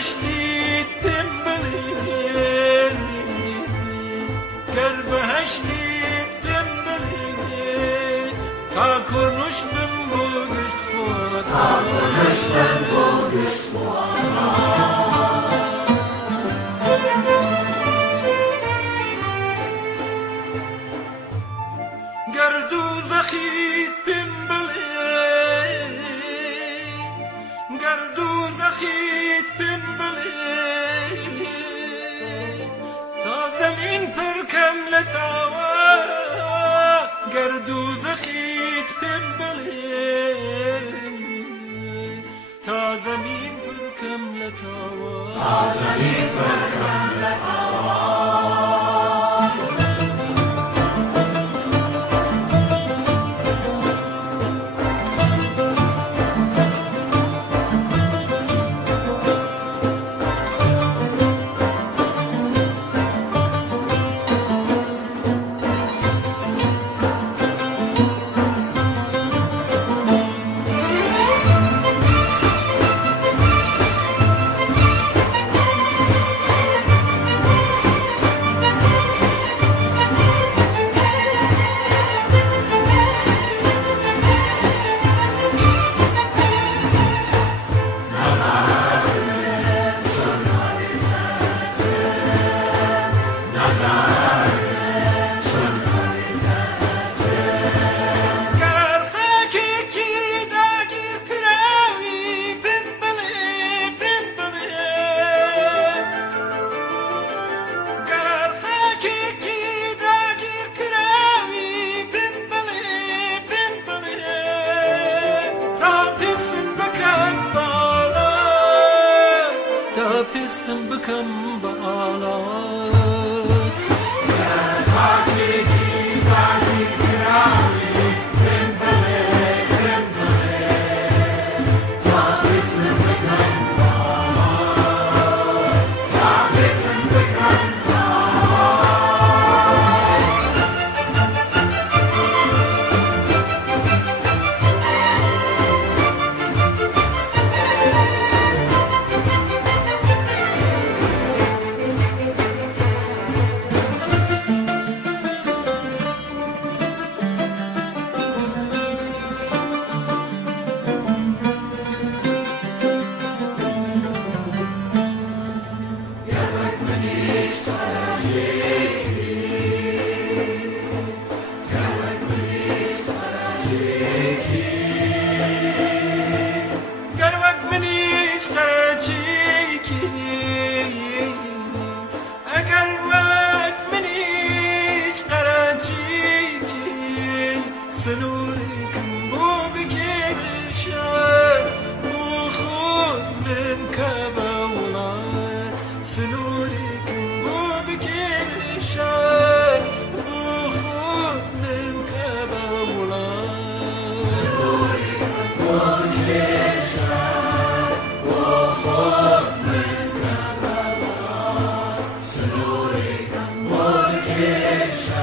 بهشتید پیم بلی گر بهشتید پیم بلی تا کرنوش بم بگشت خود تا کرنوش بم بگشت خود گر دوزخید پیم بلی گر دوزخید پیم بلی تا زمین پرکم لتاوا گر دوزخید پیم بلی تا زمین پرکم لتاوا تا زمین پرکم لتاوا pistim bıkım bağlat ger hakiki dagi kiravi pim bile ta pistim bıkım bağlat ta pistim bıkım سنوركم مو بكبشان مو خود من كبولان سنوركم مو بكبشان مو خود من كبولان سنوركم مو بكبشان مو خود من كبولان سنوركم مو بكبشان